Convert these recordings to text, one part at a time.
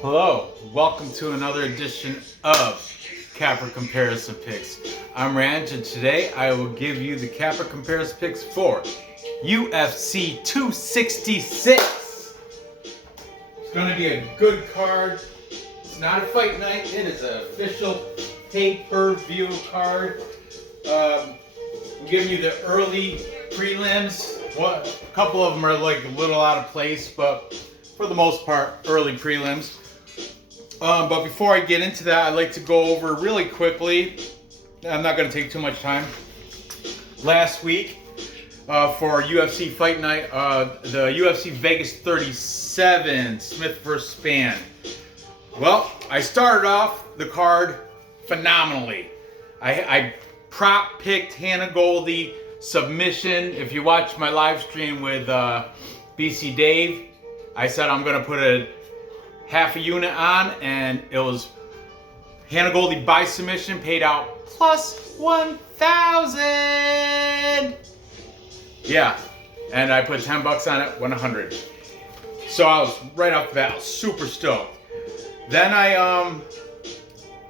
Hello, welcome to another edition of Capper Comparison Picks. I'm Ranj, and today I will give you the Capper Comparison Picks for UFC 266. It's going to be a good card. It's not a fight night, it is an official pay-per-view card. I'm giving you the early prelims. A couple of them are like a little out of place, but for the most part, early prelims. But before I get into that, I'd like to go over really quickly. I'm not going to take too much time. Last week, for UFC Fight Night, the UFC Vegas 37, Smith vs. Spann. Well, I started off the card phenomenally. I prop picked Hannah Goldie submission. If you watch my live stream with BC Dave, I said I'm going to put a half a unit on, and it was Hannah Goldie by submission, paid out plus 1,000. Yeah, and I put 10 bucks on it, won 100. So I was right off the bat super stoked. Then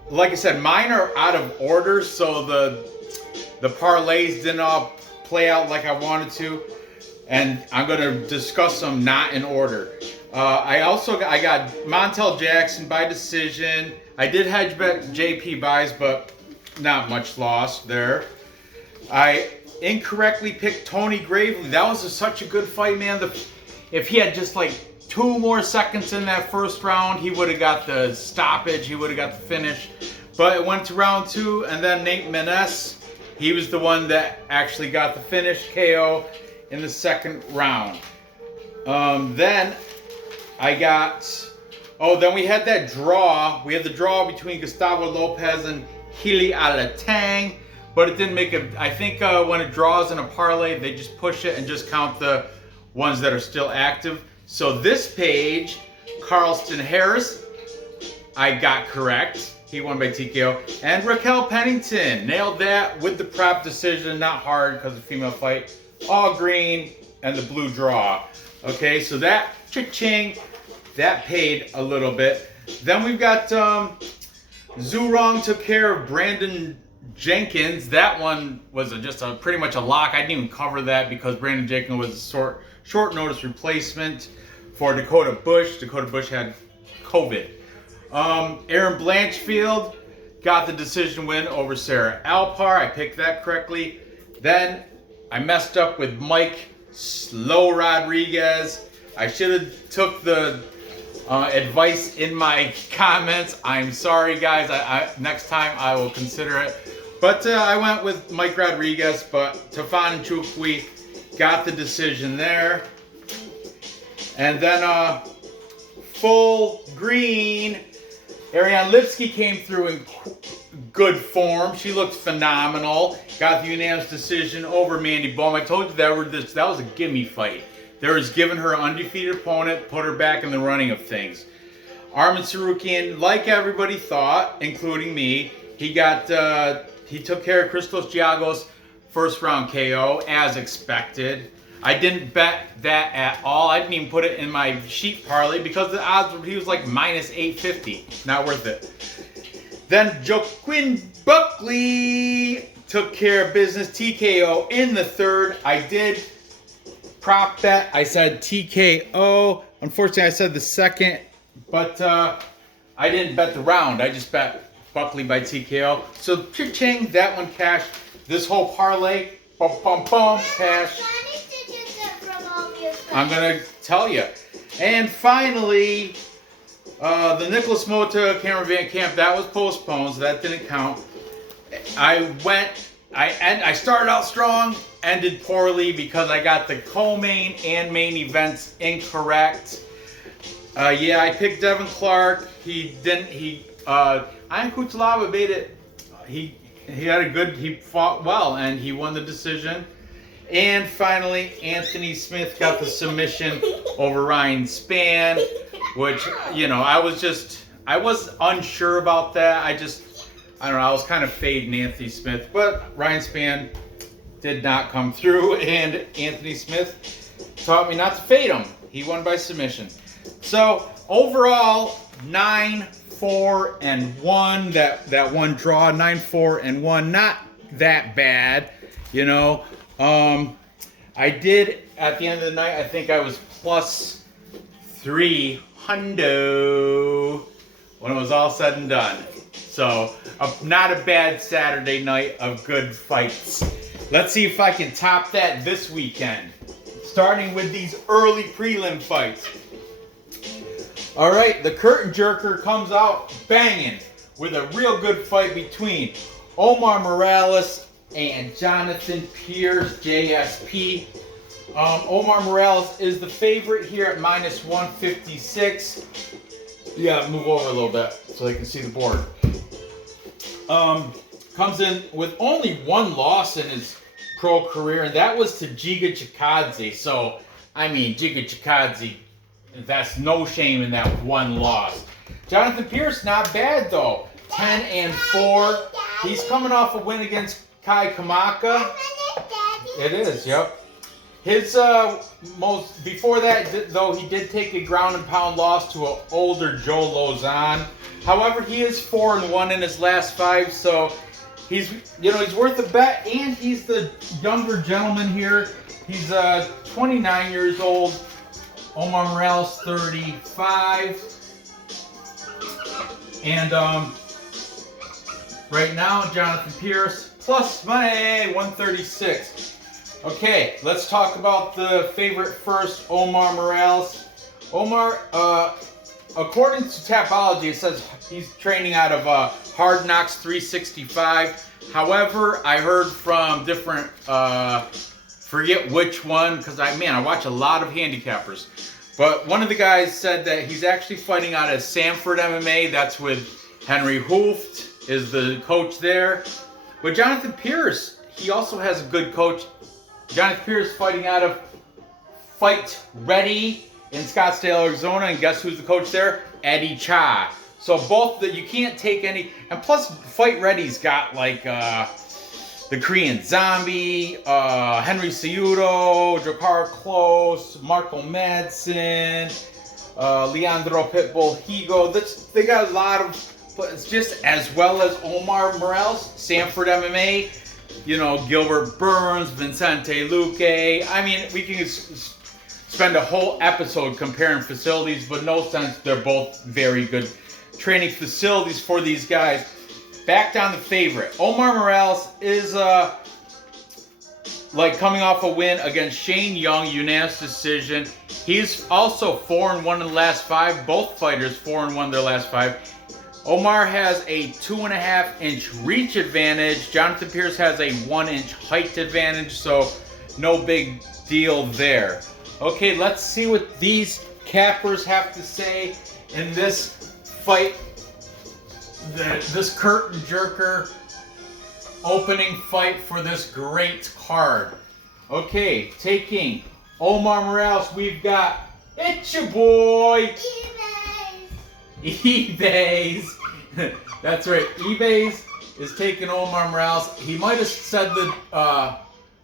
like I said, mine are out of order, so the parlays didn't all play out like I wanted to, and I'm going to discuss them not in order. I got Montel Jackson by decision. I did hedge bet JP buys, but not much loss there. I incorrectly picked Tony Gravely. That was such a good fight, man. If he had just like 2 more seconds in that first round, he would have got the stoppage. He would have got the finish. But it went to round 2, and then Nate Menes, he was the one that actually got the finish KO in the second round. Then I got, then we had that draw. We had the draw between Gustavo Lopez and Healy Alatang, but it didn't make a, I think when it draws in a parlay, they just push it and just count the ones that are still active. So this page, Carlston Harris, I got correct. He won by TKO. And Raquel Pennington, nailed that with the prop decision, not hard because of female fight. All green and the blue draw. Okay, so that, cha-ching, that paid a little bit. Then we've got Zurong took care of Brandon Jenkins. That one was just pretty much a lock. I didn't even cover that because Brandon Jenkins was a short notice replacement for Dakota Bush. Dakota Bush had COVID. Aaron Blanchfield got the decision win over Sarah Alpar. I picked that correctly. Then I messed up with Mike Slow Rodriguez. I should have took the advice in my comments. I'm sorry, guys. Next time I will consider it. But I went with Mike Rodriguez, but Tafan Chukwi got the decision there. And then full green, Ariane Lipsky came through in good form. She looked phenomenal. Got the unanimous decision over Mandy Bohm. I told you that was a gimme fight. There was giving her an undefeated opponent, put her back in the running of things. Arman Sarukian, like everybody thought, including me, he took care of Christos Giagos first round KO as expected. I didn't bet that at all. I didn't even put it in my sheet parlay because the odds were, he was like minus 850. Not worth it. Then Joaquin Buckley took care of business, TKO in the third. I did prop bet. I said TKO. Unfortunately, I said the second, but I didn't bet the round. I just bet Buckley by TKO. So, cha-ching, that one cashed. This whole parlay, cash. I'm going to tell you. And finally, the Nicholas Mota, Cameron Van Camp, that was postponed, so that didn't count. I started out strong, ended poorly because I got the co-main and main events incorrect. I picked Devin Clark. Ian Kutalaba made it. He fought well and he won the decision. And finally, Anthony Smith got the submission over Ryan Spann, which, I was unsure about that. I don't know, I was kind of fading Anthony Smith, but Ryan Spann did not come through, and Anthony Smith taught me not to fade him. He won by submission. So overall, 9-4-1. That one draw, 9-4-1. Not that bad, you know. I did at the end of the night. I think I was plus 300 when it was all said and done. So not a bad Saturday night of good fights. Let's see if I can top that this weekend. Starting with these early prelim fights. All right, the curtain jerker comes out banging with a real good fight between Omar Morales and Jonathan Pearce, JSP. Omar Morales is the favorite here at minus 156. Yeah, move over a little bit so they can see the board. Comes in with only one loss in his pro career, and that was to Giga Chikadze. So, I mean, Giga Chikadze, that's no shame in that one loss. Jonathan Pearce, not bad though. 10-4. He's coming off a win against Kai Kamaka. It is, yep. His before that though, he did take a ground and pound loss to an older Joe Lozon. However, he is 4-1 in his last 5, so he's worth a bet, and he's the younger gentleman here. He's 29 years old. Omar Morales 35, and right now Jonathan Pearce plus money 136. Okay, let's talk about the favorite first, Omar Morales. Omar, according to Tapology, it says he's training out of Hard Knocks 365. However, I heard from different, forget which one, because I watch a lot of handicappers. But one of the guys said that he's actually fighting out of Sanford MMA. That's with Henry Hooft is the coach there. But Jonathan Pearce, he also has a good coach. Jonathan Pearce fighting out of Fight Ready in Scottsdale, Arizona, and guess who's the coach there? Eddie Cha. So both you can't take any, and plus Fight Ready's got like the Korean Zombie, Henry Cejudo, Drakkar Klose, Marco Madsen, Leandro Pitbull Higo. They got a lot of, but it's just as well as Omar Morales, Sanford MMA. You know, Gilbert Burns, Vincente Luque. I mean, we can spend a whole episode comparing facilities, but no sense. They're both very good training facilities for these guys. Back down the favorite. Omar Morales is like coming off a win against Shane Young, unanimous decision. He's also 4-1 in the last 5. Both fighters 4-1 their last 5. Omar has a 2.5-inch reach advantage. Jonathan Pearce has a 1-inch height advantage, so no big deal there. Okay, let's see what these cappers have to say in this fight. This curtain jerker opening fight for this great card. Okay, taking Omar Morales, we've got, it's your boy, eBay's. That's right, eBay's is taking Omar Morales. He might have said the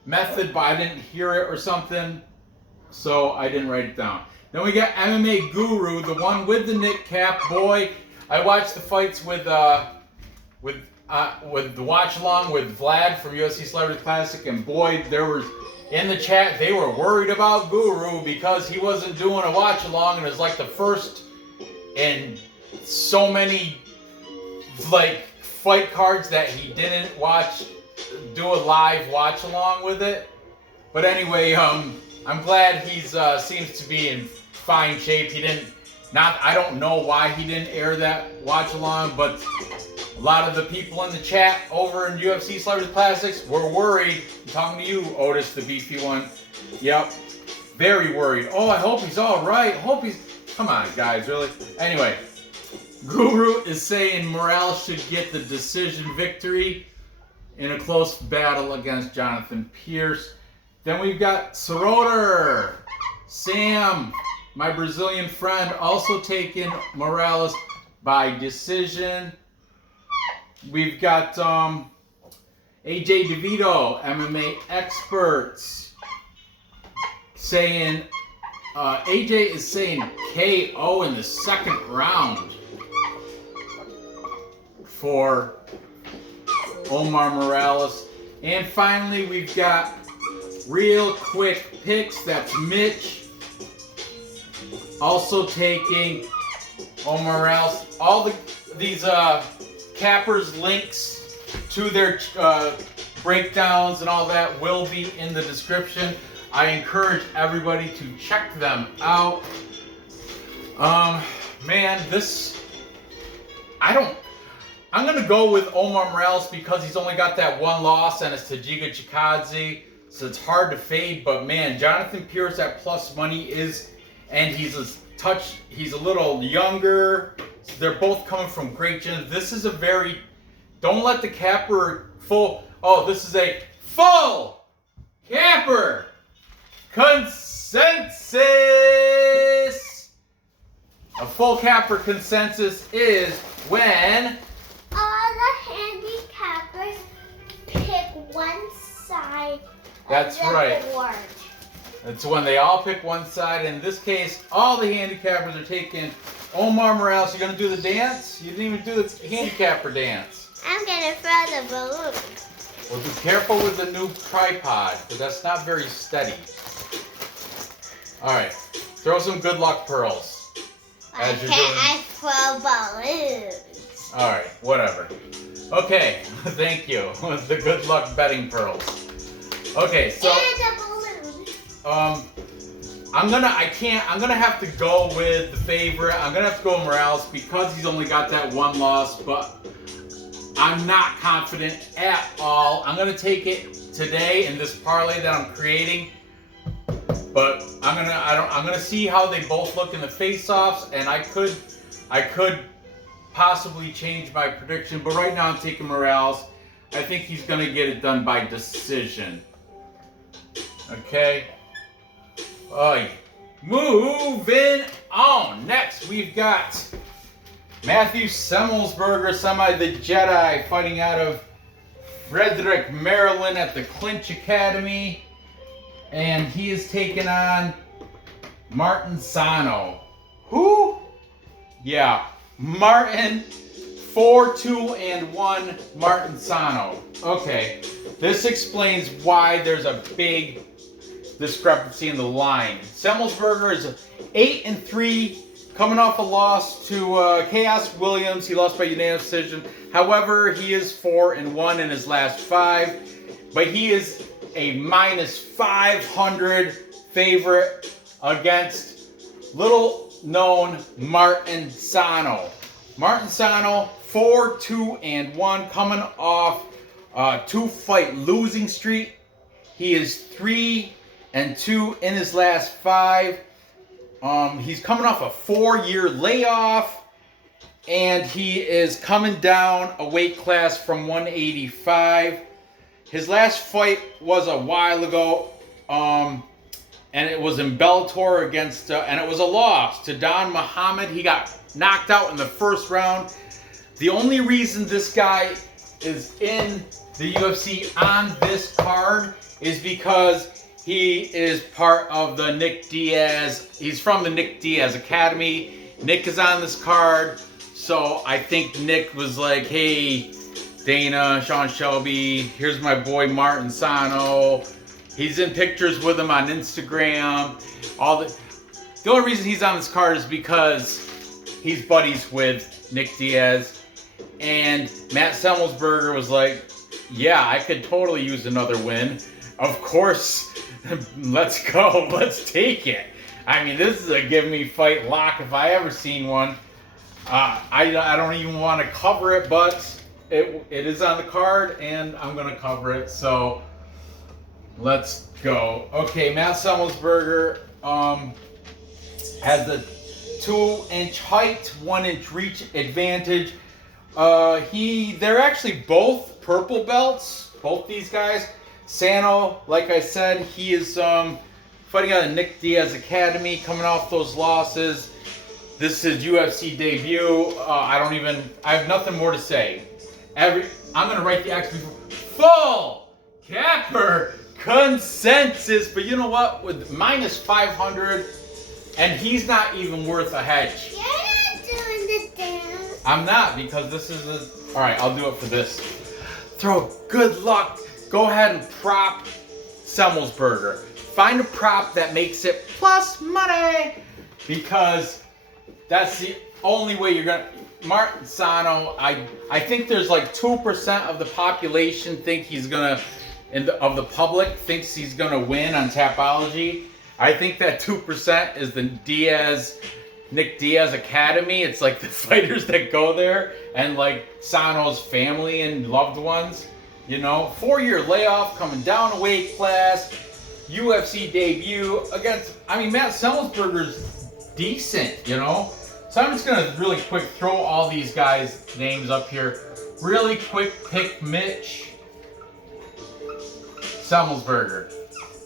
method, but I didn't hear it or something, so I didn't write it down. Then we got MMA Guru, the one with the knit cap. Boy, I watched the fights with the watch along with Vlad from UFC Celebrity Classic, and boy, there was in the chat they were worried about Guru because he wasn't doing a watch along, and it was like the first in so many like fight cards that he didn't do a live watch along with it. But anyway, I'm glad he's seems to be in fine shape. I don't know why he didn't air that watch along, but a lot of the people in the chat over in UFC Celebrity Classics were worried. I'm talking to you, Otis, the beefy one. Yep, very worried. Oh, I hope he's all right. Come on, guys, really? Anyway, Guru is saying Morales should get the decision victory in a close battle against Jonathan Pearce. Then we've got Soroder, Sam, my Brazilian friend, also taking Morales by decision. We've got AJ DeVito, MMA experts, saying AJ is saying KO in the second round for Omar Morales. And finally, we've got real quick picks. That's Mitch also taking Omar Morales. All these cappers links to their breakdowns and all that will be in the description. I encourage everybody to check them out. Man, I'm going to go with Omar Morales because he's only got that one loss and it's to Giga Chikadze, so it's hard to fade. But man, Jonathan Pearce at plus money and he's a little younger. They're both coming from great gyms. This is don't let the capper this is a full capper consensus. A full capper consensus is when all the handicappers pick one side That's of the right. board. It's when they all pick one side. In this case, all the handicappers are taking Omar Morales. You gonna do the dance? You didn't even do the handicapper dance. I'm gonna throw the balloon. Well, be careful with the new tripod, because that's not very steady. All right, throw some good luck pearls. Why can't I throw balloons? All right, whatever. Okay, thank you. The good luck betting pearls. Okay, so And a balloon. I'm gonna have to go with the favorite. I'm gonna have to go with Morales because he's only got that one loss, but I'm not confident at all. I'm gonna take it today in this parlay that I'm creating, but I'm gonna see how they both look in the face-offs, and I could possibly change my prediction, but right now I'm taking Morales. I think he's gonna get it done by decision. Okay. Moving on. Next, we've got Matthew Semelsberger, the Jedi, fighting out of Frederick, Maryland at the Clinch Academy. And he is taking on Martin Sano. Who? Yeah, Martin, 4-2-1 Martin Sano. Okay, this explains why there's a big discrepancy in the line. Semelsberger is 8-3, coming off a loss to Chaos Williams. He lost by unanimous decision. However, he is 4-1 in his last 5, but he is a -500 favorite against little-known Martin Sano. Martin Sano, 4-2-1, coming off a 2-fight losing streak. He is 3-2 in his last 5. He's coming off a 4-year layoff, and he is coming down a weight class from 185. His last fight was a while ago, and it was in Bellator against, and it was a loss to Don Muhammad. He got knocked out in the first round. The only reason this guy is in the UFC on this card is because he is part of the Nick Diaz. He's from the Nick Diaz Academy. Nick is on this card, so I think Nick was like, hey, Dana, Sean Shelby, here's my boy Martin Sano. He's in pictures with him on Instagram. The only reason he's on this card is because he's buddies with Nick Diaz. And Matt Semelsberger was like, yeah, I could totally use another win. Of course, let's go. Let's take it. I mean, this is a give me fight lock if I ever seen one. I don't even want to cover it, but it is on the card, and I'm going to cover it. So let's go. Okay, Matt Semelsberger has a 2-inch height, 1-inch reach advantage. They're actually both purple belts, both these guys. Sano, like I said, he is fighting out of Nick Diaz Academy, coming off those losses. This is UFC debut. I have nothing more to say. I'm gonna write the X before full capper consensus. But you know what? With -500, And he's not even worth a hedge. You're not doing the dance. I'm not, because this is a... All right, I'll do it for this. Throw good luck. Go ahead and prop Semelsberger. Find a prop that makes it plus money, because that's the only way you're going to... Martin Sano, I think there's like 2% of the population think he's going to... of the public thinks he's going to win on Tapology. I think that 2% is the Nick Diaz Academy. It's like the fighters that go there, and like Sano's family and loved ones. You know, 4-year layoff, coming down a weight class, UFC debut against, I mean, Matt Semelsberger's decent, you know? So I'm just gonna really quick throw all these guys' names up here. Really quick pick Mitch Semelsberger.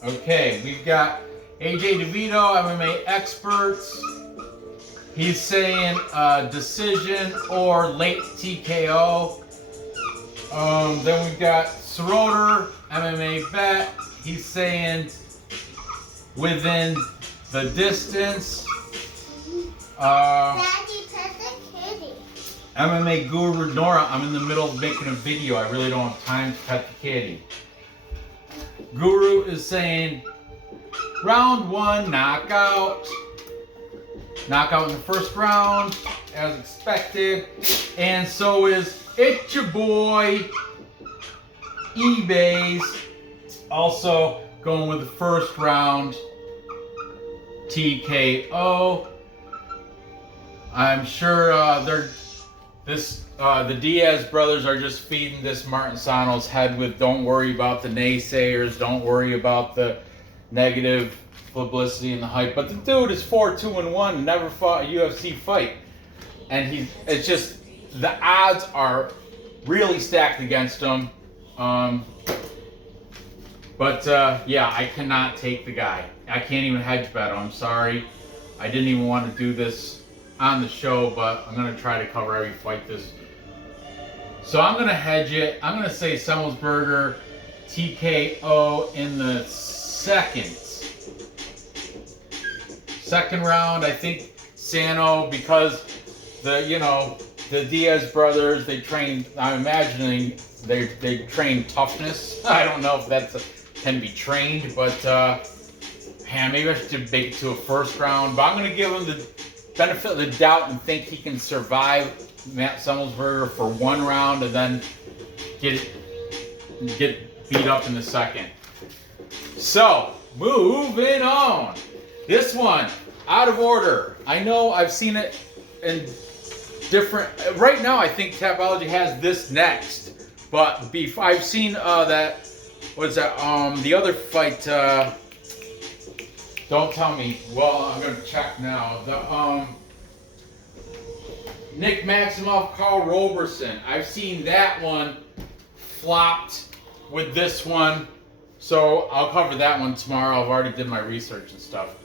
Okay, we've got AJ DeVito, MMA experts. He's saying decision or late TKO. Then we've got Soroder, MMA bet. He's saying within the distance. Daddy, pet the kitty. MMA guru Nora, I'm in the middle of making a video. I really don't have time to pet the kitty. Guru is saying round 1 knockout. Knockout in the first round, as expected. And so is It's Your Boy eBay's also going with the first round TKO. I'm sure the Diaz brothers are just feeding this Martin Sano's head with, don't worry about the naysayers, don't worry about the negative publicity and the hype. But the dude is 4-2-1 and never fought a UFC fight. And it's just, the odds are really stacked against him. Yeah, I cannot take the guy. I can't even hedge bet him. I'm sorry. I didn't even want to do this on the show, but I'm going to try to cover every fight this. So I'm going to hedge it. I'm going to say Semelsberger TKO in the second round. I think Sano, because the Diaz brothers, they train, I'm imagining they train toughness. I don't know if that can be trained, but maybe I should make it to a first round. But I'm going to give him the benefit of the doubt and think he can survive Matt Semelsberger for 1 round and then get beat up in the second. So, moving on. This one, out of order. I know I've seen it in different... Right now, I think Tapology has this next. But I've seen that... What's that? The other fight... don't tell me. Well, I'm going to check now. The Nick Maximoff, Carl Roberson. I've seen that one flopped with this one. So I'll cover that one tomorrow. I've already did my research and stuff.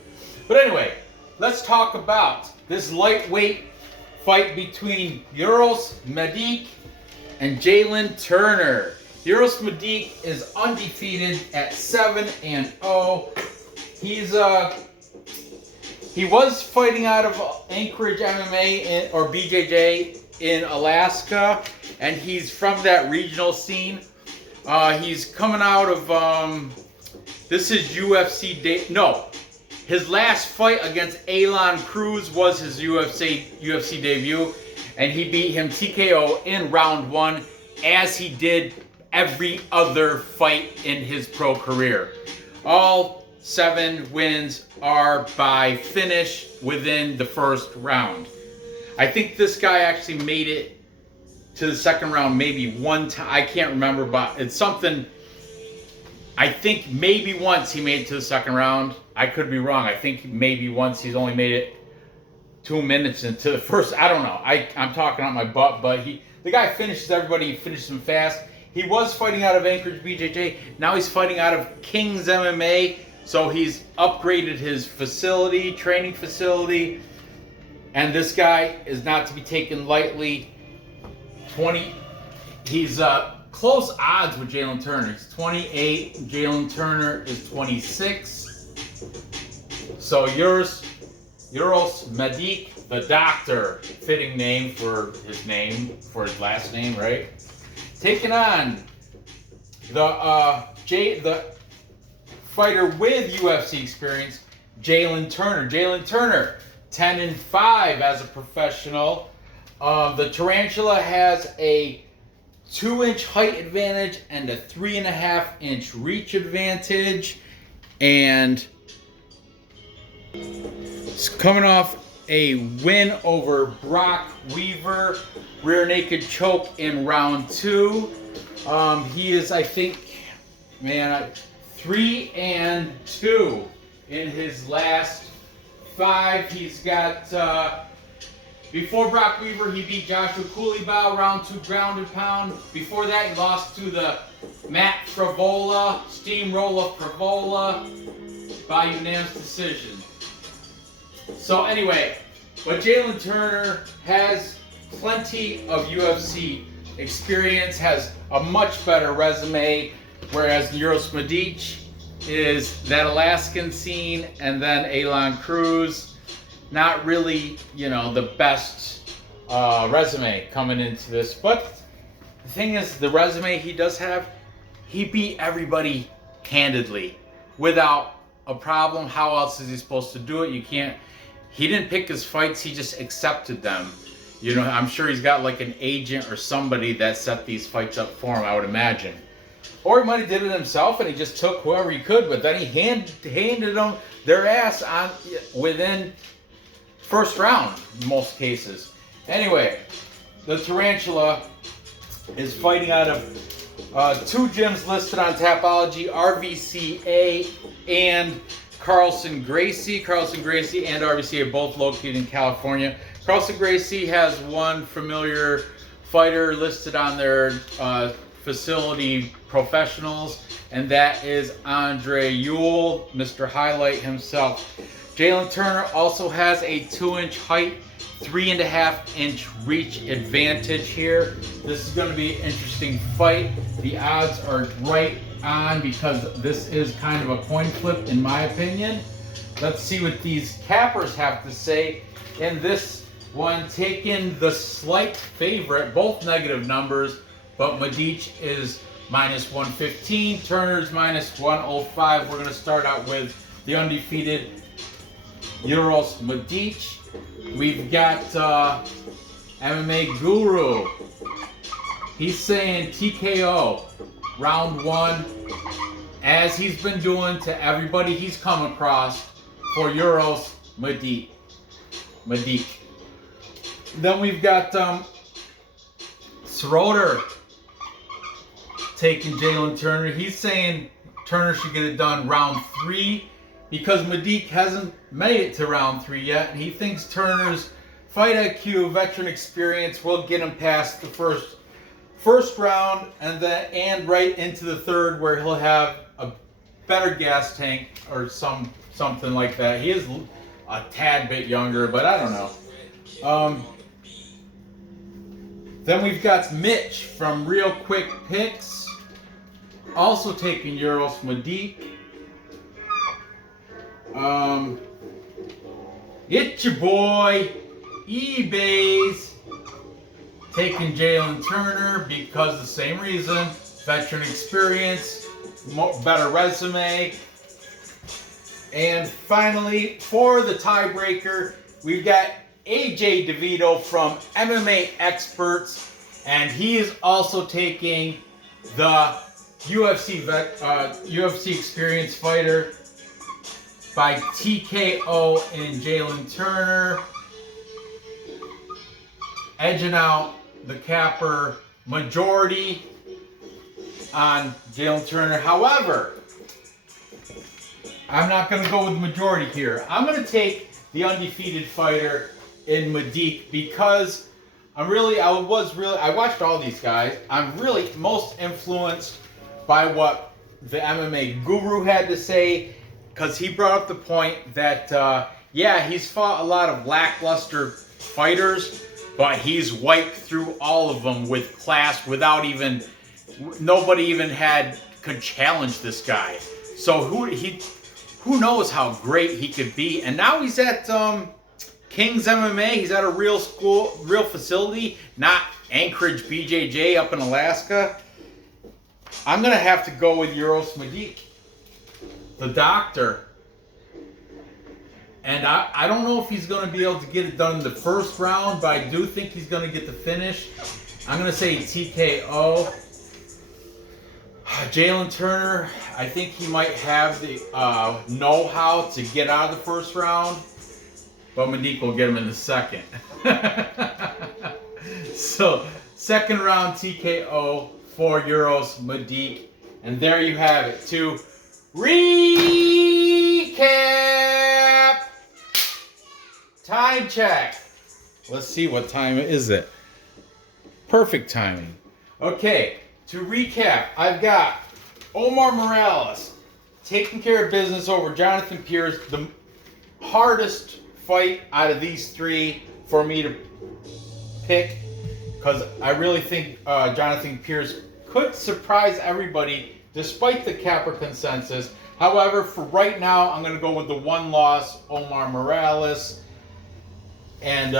But anyway, let's talk about this lightweight fight between Uros Medic and Jalen Turner. Uros Medic is undefeated at 7-0. He was fighting out of Anchorage MMA or BJJ in Alaska, and he's from that regional scene. He's coming out of this is UFC his last fight against Jalin Cruz was his UFC debut, and he beat him TKO in round 1, as he did every other fight in his pro career. All 7 wins are by finish within the first round. I think this guy actually made it to the second round maybe one time. I can't remember, but it's something. I think maybe once he made it to the second round. I could be wrong. I think maybe once he's only made it 2 minutes into the first. I don't know. I'm talking out my butt, but the guy finishes everybody. He finishes them fast. He was fighting out of Anchorage BJJ. Now he's fighting out of King's MMA. So he's upgraded his training facility. And this guy is not to be taken lightly. He's close odds with Jalen Turner. He's 28. Jalen Turner is 26. So Uros Uros Medic, the Doctor. Fitting name for his last name, right? Taking on the fighter with UFC experience, Jalen Turner. Jalen Turner, 10-5 as a professional. The Tarantula has a 2-inch height advantage and a 3.5-inch reach advantage, and it's coming off a win over Brock Weaver, rear naked choke in round 2. He is, I think, 3-2 in his last 5. He's got, before Brock Weaver, he beat Joshua Cooleybow, round 2 ground and pound. Before that, he lost to the Matt Frevola, Steamroller Frevola, by unanimous decision. So anyway, but Jalen Turner has plenty of UFC experience, has a much better resume, whereas Uros Medic is that Alaskan scene, and then Alon Cruz, not really, the best resume coming into this. But the thing is, the resume he does have, he beat everybody handedly, without a problem. How else is he supposed to do it? He didn't pick his fights, he just accepted them. I'm sure he's got like an agent or somebody that set these fights up for him, I would imagine. Or he might have did it himself and he just took whoever he could, but then he handed them their ass on within first round in most cases. Anyway, the Tarantula is fighting out of 2 gyms listed on Tapology, RVCA and Carlson Gracie. Carlson Gracie and RVCA are both located in California. Carlson Gracie has one familiar fighter listed on their facility professionals, and that is Andre Ewell, Mr. Highlight himself. Jalen Turner also has a 2-inch height, 3.5-inch reach advantage here. This is going to be an interesting fight. The odds are right on because this is kind of a coin flip in my opinion. Let's see what these cappers have to say. In this one, taking the slight favorite, both negative numbers, but Medic is -115, Turner's -105. We're going to start out with the undefeated Uros Medic. We've got MMA Guru. He's saying TKO, round 1, as he's been doing to everybody he's come across for Uros Medic. Then we've got Schroeder taking Jalen Turner. He's saying Turner should get it done round 3 because Medic hasn't made it to round 3 yet, and he thinks Turner's fight IQ, veteran experience will get him past the first round and right into the 3rd, where he'll have a better gas tank or something like that. He is a tad bit younger, but I don't know. Then we've got Mitch from Real Quick Picks, also taking Uros Medic. It's your boy eBay's taking Jalen Turner because the same reason, veteran experience, better resume. And finally, for the tiebreaker, we've got AJ DeVito from MMA Experts, and he is also taking the UFC experienced fighter by TKO in Jalen Turner, edging out the capper majority on Jalen Turner. However, I'm not going to go with the majority here. I'm going to take the undefeated fighter in Medic because I watched all these guys. I'm really most influenced by what the MMA Guru had to say, because he brought up the point that he's fought a lot of lackluster fighters, but he's wiped through all of them with class without nobody could challenge this guy. So who knows how great he could be. And now he's at King's MMA. He's at a real school, real facility, not Anchorage BJJ up in Alaska. I'm going to have to go with Uros Medic, the doctor. And I don't know if he's going to be able to get it done in the first round, but I do think he's going to get the finish. I'm going to say TKO. Jalen Turner, I think he might have the know-how to get out of the first round, but Medic will get him in the second. So, second round TKO for Uros Medic. And there you have it. To recap, time check. Let's see, what time is it? Perfect timing. Okay, to recap, I've got Omar Morales taking care of business over Jonathan Pearce. The hardest fight out of these three for me to pick, because I really think Jonathan Pearce could surprise everybody despite the capper consensus. However, for right now, I'm going to go with the one loss, Omar Morales. And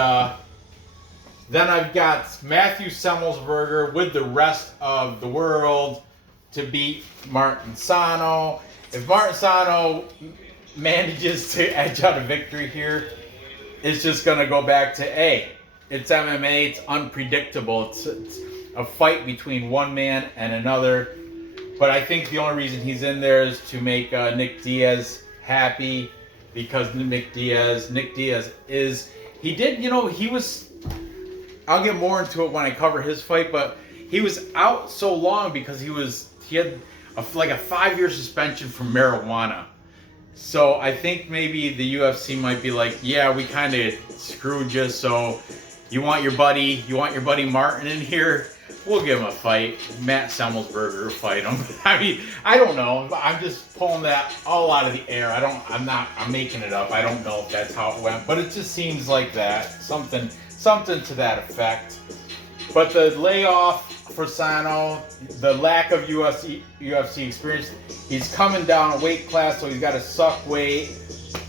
then I've got Matthew Semelsberger with the rest of the world to beat Martin Sano. If Martin Sano manages to edge out a victory here, it's just going to go back to, hey, it's MMA, it's unpredictable. It's a fight between one man and another. But I think the only reason he's in there is to make Nick Diaz happy, because Nick Diaz is, he did, you know, he was, I'll get more into it when I cover his fight, but he was out so long because he had like a 5-year suspension from marijuana. So I think maybe the UFC might be like, yeah, we kind of screwed you, so you want your buddy Martin in here? We'll give him a fight. Matt Semelsberger will fight him. I mean, I don't know. I'm just pulling that all out of the air. I'm making it up. I don't know if that's how it went, but it just seems like that. Something to that effect. But the layoff for Sano, the lack of UFC experience, he's coming down a weight class, so he's got to suck weight.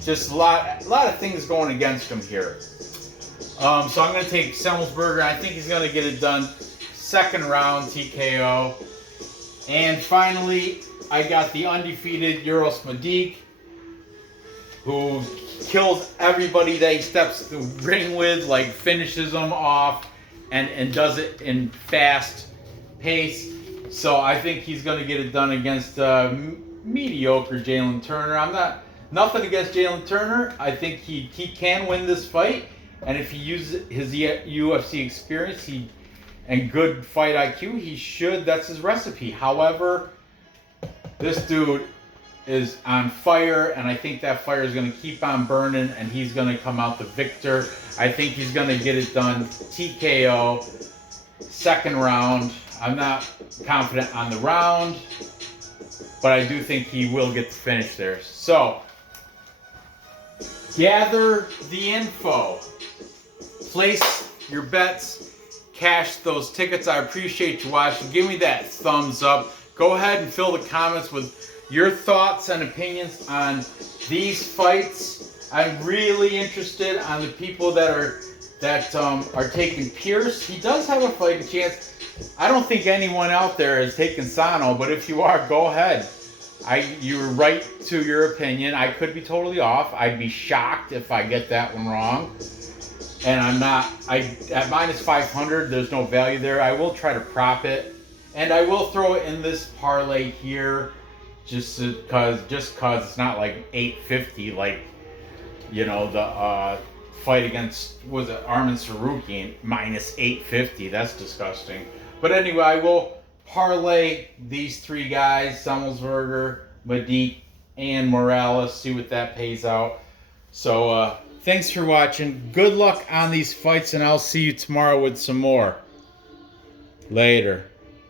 Just a lot of things going against him here. So I'm going to take Semelsberger. I think he's going to get it done. Second round TKO. And finally, I got the undefeated Uros Medic, who kills everybody that he steps the ring with, like finishes them off, and does it in fast pace. So I think he's going to get it done against mediocre Jalen Turner. Nothing against Jalen Turner. I think he can win this fight, and if he uses his UFC experience, and good fight IQ, he should. That's his recipe. However, this dude is on fire, and I think that fire is going to keep on burning, and he's going to come out the victor. I think he's going to get it done TKO, second round. I'm not confident on the round, but I do think he will get the finish there. So, gather the info. Place your bets. Cash those tickets. I appreciate you watching. Give me that thumbs up. Go ahead and fill the comments with your thoughts and opinions on these fights. I'm really interested on the people that are taking Pearce. He does have a fighting chance. I don't think anyone out there is taking Sano, but if you are, go ahead. You're right to your opinion. I could be totally off. I'd be shocked if I get that one wrong. And I'm not, at minus 500, there's no value there. I will try to prop it. And I will throw it in this parlay here, just cause it's not like 850, like, you know, the fight against, was it Arman Sarukian, minus 850. That's disgusting. But anyway, I will parlay these three guys, Semelsberger, Medic, and Morales, see what that pays out. So, thanks for watching. Good luck on these fights, and I'll see you tomorrow with some more. Later.